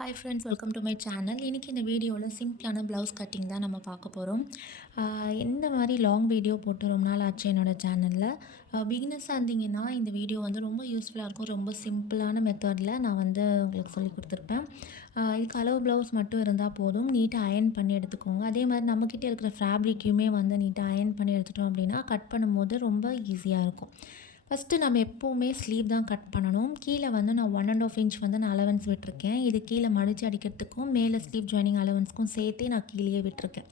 Hi friends, welcome to my channel. இன்றைக்கி இந்த வீடியோவில் சிம்பிளான ப்ளவுஸ் கட்டிங் தான் நம்ம பார்க்க போகிறோம். இந்த மாதிரி லாங் வீடியோ போட்டு ரொம்ப நாள் ஆச்சு என்னோடய சேனலில். பிகினர்ஸாக இருந்தீங்கன்னா இந்த வீடியோ வந்து ரொம்ப யூஸ்ஃபுல்லாக இருக்கும். ரொம்ப சிம்பிளான மெத்தடில் நான் வந்து உங்களுக்கு சொல்லி கொடுத்துருப்பேன். இதுக்கு அளவு ப்ளவுஸ் மட்டும் இருந்தால் போதும். நீட்டாக அயர்ன் பண்ணி எடுத்துக்கோங்க. அதே மாதிரி நம்மக்கிட்ட இருக்கிற ஃபேப்ரிக்கையுமே வந்து நீட்டாக அயர்ன் பண்ணி எடுத்துட்டோம் அப்படின்னா கட் பண்ணும்போது ரொம்ப ஈஸியாக இருக்கும். ஃபஸ்ட்டு நம்ம எப்போவுமே ஸ்லீவ் தான் கட் பண்ணணும். கீழே வந்து நான் 1½ இன்ச் வந்து நான் அலவன்ஸ் விட்டுருக்கேன். இது கீழே மடித்து அடிக்கிறதுக்கும் மேலே ஸ்லீவ் ஜாயினிங் அலவன்ஸ்க்கும் சேர்த்தே நான் கீழேயே விட்டுருக்கேன்.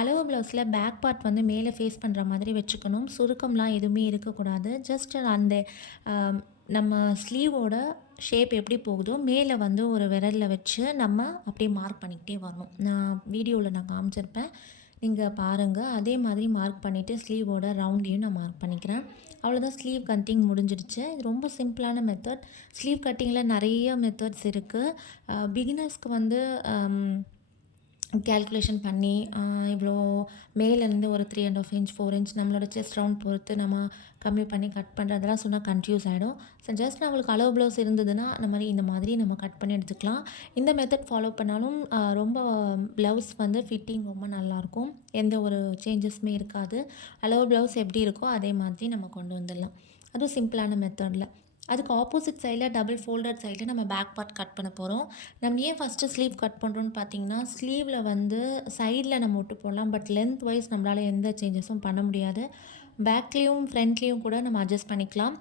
அளவு ப்ளவுஸில் பேக் பார்ட் வந்து மேலே ஃபேஸ் பண்ணுற மாதிரி வச்சுக்கணும். சுருக்கம்லாம் எதுவுமே இருக்கக்கூடாது. ஜஸ்ட் அந்த நம்ம ஸ்லீவோட ஷேப் எப்படி போகுதோ மேலே வந்து ஒரு விரலில் வச்சு நம்ம அப்படியே மார்க் பண்ணிக்கிட்டே வரணும். நான் வீடியோவில் நான் காமிச்சிருப்பேன், நீங்கள் பாருங்கள். அதே மாதிரி மார்க் பண்ணிவிட்டு ஸ்லீவோட ரவுண்டையும் நான் மார்க் பண்ணிக்கிறேன். அவ்வளோதான், ஸ்லீவ் கட்டிங் முடிஞ்சிடுச்சு. இது ரொம்ப சிம்பிளான மெத்தட். ஸ்லீவ் கட்டிங்கில் நிறைய மெத்தட்ஸ் இருக்குது. பிகினர்ஸ்க்கு வந்து கேல்குலேஷன் பண்ணி இவ்வளோ மேலேருந்து ஒரு 3½ இன்ச் 4 இன்ச் நம்மளோட செஸ்ட் ரவுண்ட் பொறுத்து நம்ம கம்மி பண்ணி கட் பண்ணுறதெல்லாம் சொன்னால் கன்ஃபியூஸ் ஆகிடும். ஸோ ஜஸ்ட் நம்மளுக்கு அளவு ப்ளவுஸ் இருந்ததுன்னா இந்த மாதிரி நம்ம கட் பண்ணி எடுத்துக்கலாம். இந்த மெத்தட் ஃபாலோ பண்ணாலும் ரொம்ப ப்ளவுஸ் வந்து ஃபிட்டிங் ரொம்ப நல்லாயிருக்கும். எந்த ஒரு சேஞ்சஸுமே இருக்காது. அளவு ப்ளவுஸ் எப்படி இருக்கோ அதே மாதிரி நம்ம கொண்டு வந்துடலாம். அதுவும் சிம்பிளான மெத்தடில். அதுக்கு ஆப்போசிட் சைடில் டபுள் ஃபோல்டட் சைடில் நம்ம பேக் பார்ட் கட் பண்ண போகிறோம். நம்ம ஏன் ஃபஸ்ட்டு ஸ்லீவ் கட் பண்ணுறோன்னு பார்த்தீங்கன்னா, ஸ்லீவில் வந்து சைடில் நம்ம விட்டு போடலாம். பட் லென்த் வைஸ் நம்மளால் எந்த சேஞ்சஸும் பண்ண முடியாது. பேக்லேயும் ஃப்ரண்ட்லேயும் கூட நம்ம அட்ஜஸ்ட் பண்ணிக்கலாம்.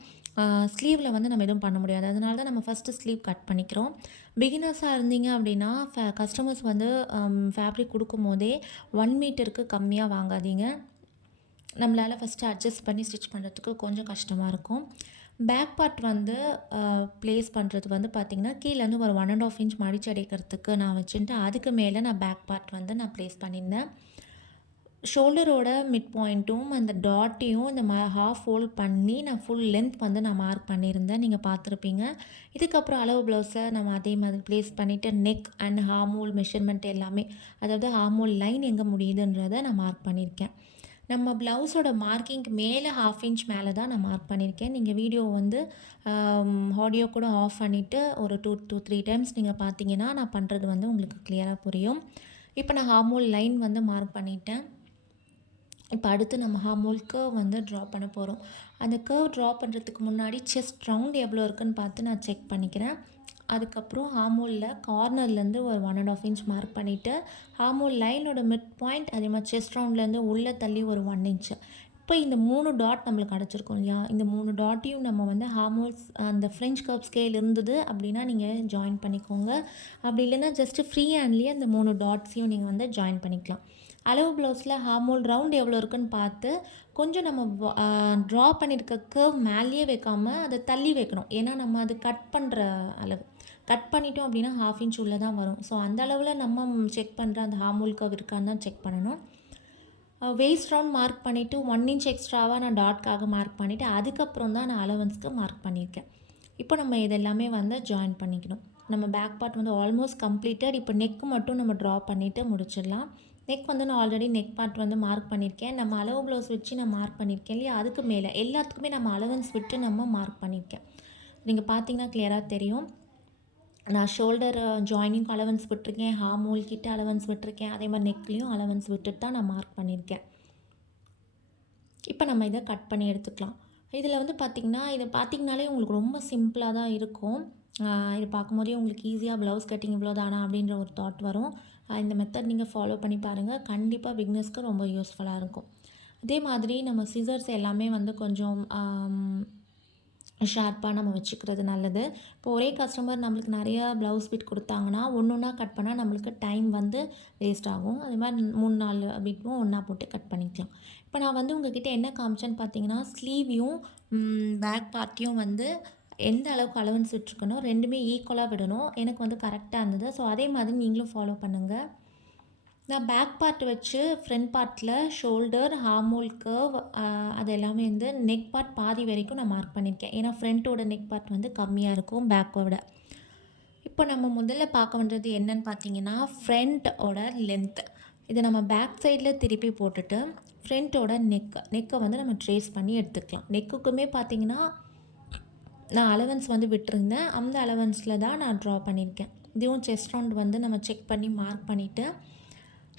ஸ்லீவில் வந்து நம்ம எதுவும் பண்ண முடியாது. அதனால தான் நம்ம ஃபஸ்ட்டு ஸ்லீவ் கட் பண்ணிக்கிறோம். பிகினர்ஸாக இருந்தீங்க அப்படின்னா கஸ்டமர்ஸ் வந்து ஃபேப்ரிக் கொடுக்கும் போதே 1 மீட்டருக்கு கம்மியாக வாங்காதீங்க. நம்மளால் ஃபஸ்ட்டு அட்ஜஸ்ட் பண்ணி ஸ்டிச் பண்ணுறதுக்கு கொஞ்சம் கஷ்டமாக இருக்கும். பேக் பார்ட் வந்து ப்ளேஸ் பண்ணுறது வந்து பார்த்திங்கன்னா கீழேருந்து ஒரு 1½ இன்ச் மடிச்சு அடிக்கிறதுக்கு நான் வச்சுட்டு அதுக்கு மேலே நான் பேக் பார்ட் வந்து நான் ப்ளேஸ் பண்ணியிருந்தேன். ஷோல்டரோட மிட் பாயிண்ட்டும் அந்த டாட்டையும் இந்த ஹாஃப் ஃபோல்ட் பண்ணி நான் ஃபுல் லென்த் வந்து நான் மார்க் பண்ணியிருந்தேன். நீங்கள் பார்த்துருப்பீங்க. இதுக்கப்புறம் அளவு ப்ளவுஸை நம்ம அதே மாதிரி ப்ளேஸ் பண்ணிவிட்டு நெக் அண்ட் ஹார்மோல் மெஷர்மெண்ட் எல்லாமே, அதாவது ஹார்மோல் லைன் எங்கே முடியுதுன்றதை நான் மார்க் பண்ணியிருக்கேன். நம்ம ப்ளவுஸோட மார்க்கிங்க்கு மேலே 1/2 இன்ச் மேலே தான் நான் மார்க் பண்ணியிருக்கேன். நீங்கள் வீடியோ வந்து ஆடியோ கூட ஆஃப் பண்ணிவிட்டு ஒரு 2 to 3 டைம்ஸ் நீங்கள் பார்த்தீங்கன்னா நான் பண்ணுறது வந்து உங்களுக்கு கிளியராக புரியும். இப்போ நான் ஹார்மோல் லைன் வந்து மார்க் பண்ணிட்டேன். இப்போ அடுத்து நம்ம ஹார்மோல் கர்வ் வந்து ட்ரா பண்ண போகிறோம். அந்த கர்வ் ட்ரா பண்ணுறதுக்கு முன்னாடி செஸ்ட் ரவுண்ட் எவ்வளோ இருக்குதுன்னு பார்த்து நான் செக் பண்ணிக்கிறேன். அதுக்கப்புறம் ஹார்மோலில் கார்னர்லேருந்து ஒரு 1½ இன்ச் மார்க் பண்ணிவிட்டு ஹார்மோல் லைனோட மிட் பாயிண்ட் அதே மாதிரி செஸ்ட் ரவுண்ட்லேருந்து உள்ளே தள்ளி ஒரு 1 இன்ச்சு. இப்போ இந்த 3 டாட் நம்மளுக்கு கிடச்சிருக்கும் இல்லையா, இந்த 3 டாட்டையும் நம்ம வந்து ஹார்மோல்ஸ் அந்த ஃப்ரெஞ்ச் கர்வ் ஸ்கேல் இருந்தது அப்படின்னா நீங்கள் ஜாயின் பண்ணிக்கோங்க. அப்படி இல்லைன்னா ஜஸ்ட்டு ஃப்ரீ ஹேண்ட்லேயே அந்த 3 டாட்ஸையும் நீங்கள் வந்து ஜாயின் பண்ணிக்கலாம். அளவு ப்ளவுஸில் ஹார்மோல் ரவுண்ட் எவ்வளோ இருக்குன்னு பார்த்து கொஞ்சம் நம்ம ட்ரா பண்ணியிருக்க கர்வ் மேலேயே வைக்காமல் அதை தள்ளி வைக்கணும். ஏன்னா நம்ம அது கட் பண்ணுற அளவு கட் பண்ணிட்டோம் அப்படின்னா 1/2 இன்ச் உள்ளே தான் வரும். ஸோ அந்த அளவில் நம்ம செக் பண்ணுற அந்த ஹார்மோல் கர்வ் இருக்கான்னு தான் செக் பண்ணணும். வேஸ்ட் ரவுண்ட் மார்க் பண்ணிவிட்டு 1 இன்ச் எக்ஸ்ட்ராவாக நான் டாட்காக மார்க் பண்ணிவிட்டு அதுக்கப்புறம் தான் நான் அலவன்ஸ்க்கு மார்க் பண்ணியிருக்கேன். இப்போ நம்ம இதெல்லாமே வந்து ஜாயின் பண்ணிக்கணும். நம்ம பேக் பார்ட் வந்து ஆல்மோஸ்ட் கம்ப்ளீட்டட். இப்போ நெக் மட்டும் நம்ம ட்ரா பண்ணிவிட்டு முடிச்சிடலாம். நெக் வந்து நான் ஆல்ரெடி நெக் பார்ட் வந்து மார்க் பண்ணியிருக்கேன். நம்ம அளவு ப்ளவுஸ் வச்சு நான் மார்க் பண்ணியிருக்கேன் இல்லையா, அதுக்கு மேலே எல்லாத்துக்குமே நம்ம அலவன்ஸ் விட்டு நம்ம மார்க் பண்ணியிருக்கேன். நீங்கள் பார்த்தீங்கன்னா கிளியராக தெரியும். நான் ஷோல்டர் ஜாயினிங் அலவன்ஸ் விட்டுருக்கேன், ஹார்மோல் கிட்ட அலவன்ஸ் விட்டுருக்கேன், அதே மாதிரி நெக்லேயும் அலவன்ஸ் விட்டுட்டு தான் நான் மார்க் பண்ணியிருக்கேன். இப்போ நம்ம இதை கட் பண்ணி எடுத்துக்கலாம். இதில் வந்து பார்த்திங்கனாலே உங்களுக்கு ரொம்ப சிம்பிளாக தான் இருக்கும். இது பார்க்கும்போதே உங்களுக்கு ஈஸியாக ப்ளவுஸ் கட்டிங் இவ்வளோ தானா அப்படின்ற ஒரு தாட் வரும். இந்த மெத்தட் நீங்கள் ஃபாலோ பண்ணி பாருங்கள். கண்டிப்பாக பிகினர்ஸ்க்கு ரொம்ப யூஸ்ஃபுல்லாக இருக்கும். அதே மாதிரி நம்ம சிசர்ஸ் எல்லாமே வந்து கொஞ்சம் ஷார்ப்பாக நம்ம வச்சுக்கிறது நல்லது. இப்போ ஒரே கஸ்டமர் நம்மளுக்கு நிறையா ப்ளவுஸ் பிட் கொடுத்தாங்கன்னா ஒன்றா கட் பண்ணால் நம்மளுக்கு டைம் வந்து வேஸ்ட் ஆகும். அது மாதிரி 3-4 பிட்டும் ஒன்றா போட்டு கட் பண்ணிக்கலாம். இப்போ நான் வந்து உங்ககிட்ட என்ன காமிச்சேன்னு பார்த்தீங்கன்னா, ஸ்லீவையும் பேக் பார்ட்டையும் வந்து எந்த அளவுக்கு அலவன்ஸ் விட்டுருக்கணும், ரெண்டுமே ஈக்குவலாக விடணும். எனக்கு வந்து கரெக்டாக இருந்தது. ஸோ அதே மாதிரி நீங்களும் ஃபாலோ பண்ணுங்கள். நான் பேக் பார்ட் வச்சு ஃப்ரண்ட் பார்ட்டில் ஷோல்டர், ஹார்மோல் கர்வ் அது எல்லாமே வந்து நெக் பார்ட் பாதி வரைக்கும் நான் மார்க் பண்ணியிருக்கேன். ஏன்னா ஃப்ரண்ட்டோட நெக் பார்ட் வந்து கம்மியாக இருக்கும் பேக்கோட. இப்போ நம்ம முதல்ல பார்க்க வேண்டியது என்னன்னு பார்த்தீங்கன்னா, ஃப்ரண்ட்டோட லென்த். இதை நம்ம பேக் சைடில் திருப்பி போட்டுட்டு ஃப்ரண்ட்டோட நெக்கை வந்து நம்ம ட்ரேஸ் பண்ணி எடுத்துக்கலாம். நெக்குக்குமே பார்த்தீங்கன்னா நான் அலவன்ஸ் வந்து விட்டுருந்தேன். அந்த அலவன்ஸில் தான் நான் ட்ரா பண்ணியிருக்கேன். இதுவும் செஸ்ட் ரவுண்ட் வந்து நம்ம செக் பண்ணி மார்க் பண்ணிவிட்டு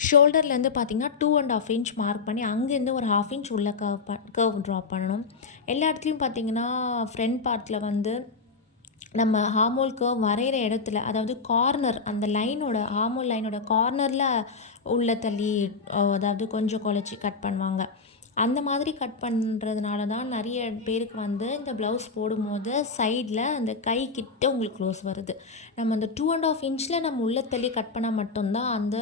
ஷோல்டர்லேருந்து பார்த்திங்கன்னா 2.5 இன்ச் மார்க் பண்ணி அங்கேருந்து ஒரு 1/2 இன்ச் உள்ள கர்வ் ட்ரா பண்ணணும். எல்லா இடத்துலையும் பார்த்திங்கன்னா ஃப்ரண்ட் பார்ட்டில் வந்து நம்ம ஹார்மோல் கர்வ் வரைகிற இடத்துல, அதாவது கார்னர் அந்த லைனோட ஹார்மோல் லைனோட கார்னரில் உள்ள தள்ளி அதாவது கொஞ்சம் குழச்சி கட் பண்ணுவாங்க. அந்த மாதிரி கட் பண்ணுறதுனால தான் நிறைய பேருக்கு வந்து இந்த ப்ளவுஸ் போடும்போது சைடில் அந்த கை கிட்ட உங்களுக்கு க்ளோஸ் வருது. நம்ம அந்த 2.5 இன்ச்சில் நம்ம உள்ள தள்ளி கட் பண்ணால் மட்டும்தான் அந்த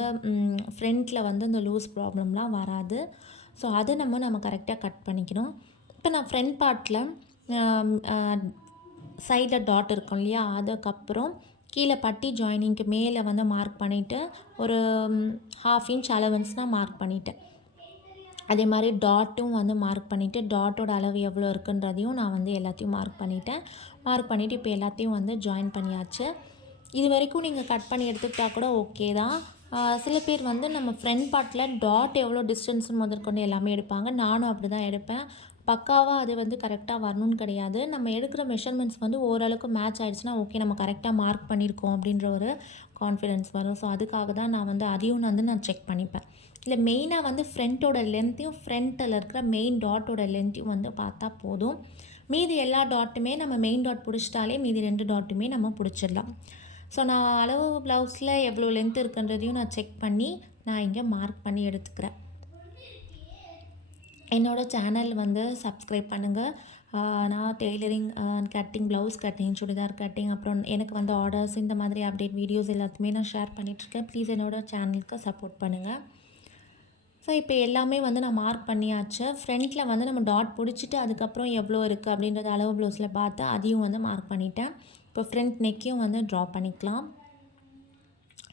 ஃப்ரண்ட்டில் வந்து அந்த லூஸ் ப்ராப்ளம்லாம் வராது. ஸோ அதை நம்ம கரெக்டாக கட் பண்ணிக்கணும். இப்போ நான் ஃப்ரண்ட் பார்ட்டில் சைடில் டாட் இருக்கும் இல்லையா, அதுக்கப்புறம் கீழே பட்டி ஜாயினிங்க்கு மேலே வந்து மார்க் பண்ணிவிட்டு ஒரு 1/2 இன்ச் அலவன்ஸ் தான் மார்க் பண்ணிட்டேன். அதே மாதிரி டாட்டும் வந்து மார்க் பண்ணிவிட்டு டாட்டோட அளவு எவ்வளோ இருக்குன்றதையும் நான் வந்து எல்லாத்தையும் மார்க் பண்ணிவிட்டேன். மார்க் பண்ணிவிட்டு இப்போ எல்லாத்தையும் வந்து ஜாயின் பண்ணியாச்சு. இது வரைக்கும் நீங்கள் கட் பண்ணி எடுத்துக்கிட்டால் கூட ஓகே தான். சில பேர் வந்து நம்ம ஃப்ரண்ட் பார்ட்டில் டாட் எவ்வளோ டிஸ்டன்ஸ் முதற்கொண்டு எல்லாமே எடுப்பாங்க. நானும் அப்படி தான் எடுப்பேன். பக்காவாக அது வந்து கரெக்டாக வரணும்னு கிடையாது. நம்ம எடுக்கிற மெஷர்மெண்ட்ஸ் வந்து ஓரளவுக்கு மேட்ச் ஆகிடுச்சுன்னா ஓகே, நம்ம கரெக்டாக மார்க் பண்ணியிருக்கோம் அப்படின்ற ஒரு கான்ஃபிடென்ஸ் வரும். ஸோ அதுக்காக தான் நான் வந்து அதையும் வந்து நான் செக் பண்ணிப்பேன். இல்லை மெயினாக வந்து ஃப்ரண்ட்டோட லென்த்தையும் ஃப்ரண்ட்டில் இருக்கிற மெயின் டாட்டோட லென்த்தையும் வந்து பார்த்தா போதும். மீதி எல்லா டாட்டுமே நம்ம மெயின் டாட் பிடிச்சிட்டாலே மீதி 2 டாட்டுமே நம்ம பிடிச்சிடலாம். ஸோ நான் அளவு ப்ளவுஸில் எவ்வளோ லென்த் இருக்குன்றதையும் நான் செக் பண்ணி நான் இங்கே மார்க் பண்ணி எடுத்துக்கிறேன். என்னோடய சேனல் வந்து சப்ஸ்கிரைப் பண்ணுங்கள். நான் tailoring, cutting, blouse cutting, churidar cutting, அப்புறம் எனக்கு வந்து ஆர்டர்ஸ், இந்த மாதிரி அப்டேட் வீடியோஸ் எல்லாத்தையுமே நான் ஷேர் பண்ணிகிட்ருக்கேன். ப்ளீஸ் என்னோடய சேனலுக்கு சப்போர்ட் பண்ணுங்கள். ஸோ இப்போ எல்லாமே வந்து நான் மார்க் பண்ணியாச்சு. ஃப்ரண்ட்டில் வந்து நம்ம டாட் பிடிச்சிட்டு அதுக்கப்புறம் எவ்வளோ இருக்குது அப்படின்றத அளவு ப்ளவுஸில் பார்த்து அதையும் வந்து மார்க் பண்ணிட்டேன். இப்போ ஃப்ரண்ட் நெக்கையும் வந்து ட்ரா பண்ணிக்கலாம்.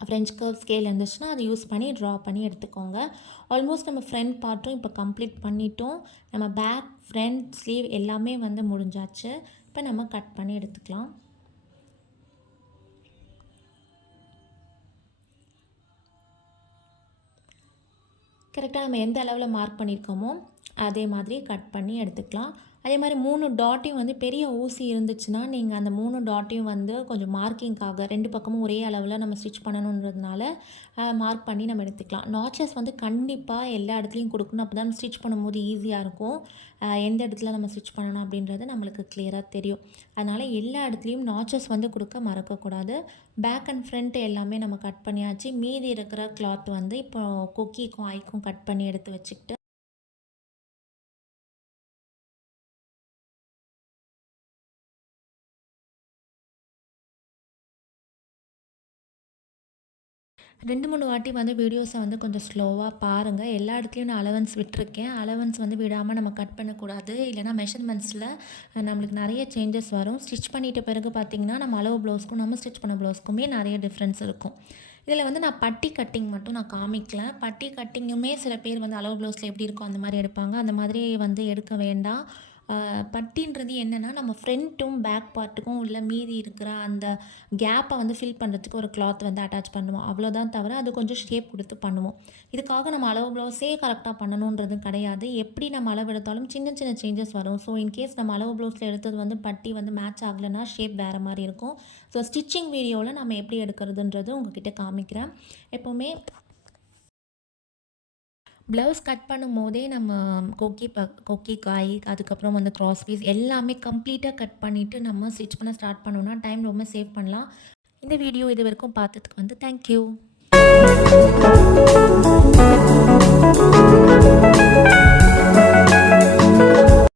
ஃப்ரெஞ்ச் கர்வ் ஸ்கேல் இருந்துச்சுன்னா அதை யூஸ் பண்ணி ட்ரா பண்ணி எடுத்துக்கோங்க. ஆல்மோஸ்ட் நம்ம ஃப்ரண்ட் பார்ட்டும் இப்போ கம்ப்ளீட் பண்ணிட்டோம். நம்ம பேக், ஃப்ரண்ட், ஸ்லீவ் எல்லாமே வந்து முடிஞ்சாச்சு. இப்போ நம்ம கட் பண்ணி எடுத்துக்கலாம். கரெக்டாக நம்ம எந்த அளவில் மார்க் பண்ணியிருக்கோமோ அதே மாதிரி கட் பண்ணி எடுத்துக்கலாம். அதே மாதிரி 3 டாட்டையும் வந்து பெரிய ஊசி இருந்துச்சுன்னா நீங்கள் அந்த 3 டாட்டையும் வந்து கொஞ்சம் மார்க்கிங்காக 2 பக்கமும் ஒரே அளவில் நம்ம ஸ்டிச் பண்ணணுன்றதுனால மார்க் பண்ணி நம்ம எடுத்துக்கலாம். நாச்சஸ் வந்து கண்டிப்பாக எல்லா இடத்துலையும் கொடுக்கணும். அப்போ தான் ஸ்டிச் பண்ணும்போது ஈஸியாக இருக்கும். எந்த இடத்துல நம்ம ஸ்டிச் பண்ணணும் அப்படின்றது நம்மளுக்கு கிளியராக தெரியும். அதனால் எல்லா இடத்துலையும் நாச்சஸ் வந்து கொடுக்க மறக்கக்கூடாது. பேக் அண்ட் ஃப்ரண்ட் எல்லாமே நம்ம கட் பண்ணியாச்சு. மீதி இருக்கிற கிளாத் வந்து இப்போ கொக்கிக்கும் ஐக்கும் கட் பண்ணி எடுத்து வச்சுக்கிட்டு 2-3 வாட்டி வந்து வீடியோஸை வந்து கொஞ்சம் ஸ்லோவாக பாருங்கள். எல்லா இடத்துலையும் நான் அலவன்ஸ் விட்டுருக்கேன். அலவன்ஸ் வந்து விடாமல் நம்ம கட் பண்ணக்கூடாது. இல்லைனா மெஷர்மெண்ட்ஸில் நம்மளுக்கு நிறைய சேஞ்சஸ் வரும். ஸ்டிச் பண்ணிட்ட பிறகு பார்த்திங்கன்னா நம்ம அளவு ப்ளவுஸ்க்கும் நம்ம ஸ்டிச் பண்ண ப்ளவுஸ்க்குமே நிறைய டிஃப்ரென்ஸ் இருக்கும். இதில் வந்து நான் பட்டி கட்டிங் மட்டும் நான் காமிக்கல. பட்டி கட்டிங்குமே சில பேர் வந்து அளவு ப்ளவுஸில் எப்படி இருக்கோ அந்த மாதிரி எடுப்பாங்க. அந்த மாதிரி வந்து எடுக்க வேண்டாம். பட்டின்றது என்னென்னா நம்ம ஃப்ரண்ட்டும் பேக் பார்ட்டுக்கும் உள்ள மீதி இருக்கிற அந்த கேப்பை வந்து ஃபில் பண்ணுறதுக்கு ஒரு கிளாத் வந்து அட்டாச் பண்ணுவோம். அவ்வளோதான், தவிர அது கொஞ்சம் ஷேப் கொடுத்து பண்ணுவோம். இதுக்காக நம்ம அளவு ப்ளவுஸே கரெக்டாக பண்ணணுன்றது கிடையாது. எப்படி நம்ம அளவு எடுத்தாலும் சின்ன சின்ன சேஞ்சஸ் வரும். ஸோ இன்கேஸ் நம்ம அளவு ப்ளவுஸில் எடுத்தது வந்து பட்டி வந்து மேட்ச் ஆகலைன்னா ஷேப் வேறு மாதிரி இருக்கும். ஸோ ஸ்டிச்சிங் வீடியோவில் நம்ம எப்படி எடுக்கிறதுன்றது உங்ககிட்ட காமிக்கிறேன். எப்போவுமே ப்ளவுஸ் கட் பண்ணும்போதே நம்ம கொக்கி காய், அதுக்கப்புறம் வந்து க்ராஸ் பீஸ் எல்லாமே கம்ப்ளீட்டாக கட் பண்ணிவிட்டு நம்ம ஸ்டிச் பண்ண ஸ்டார்ட் பண்ணோன்னா டைம் ரொம்ப சேவ் பண்ணலாம். இந்த வீடியோ இது வரைக்கும் பார்த்ததுக்கு வந்து தேங்க்யூ.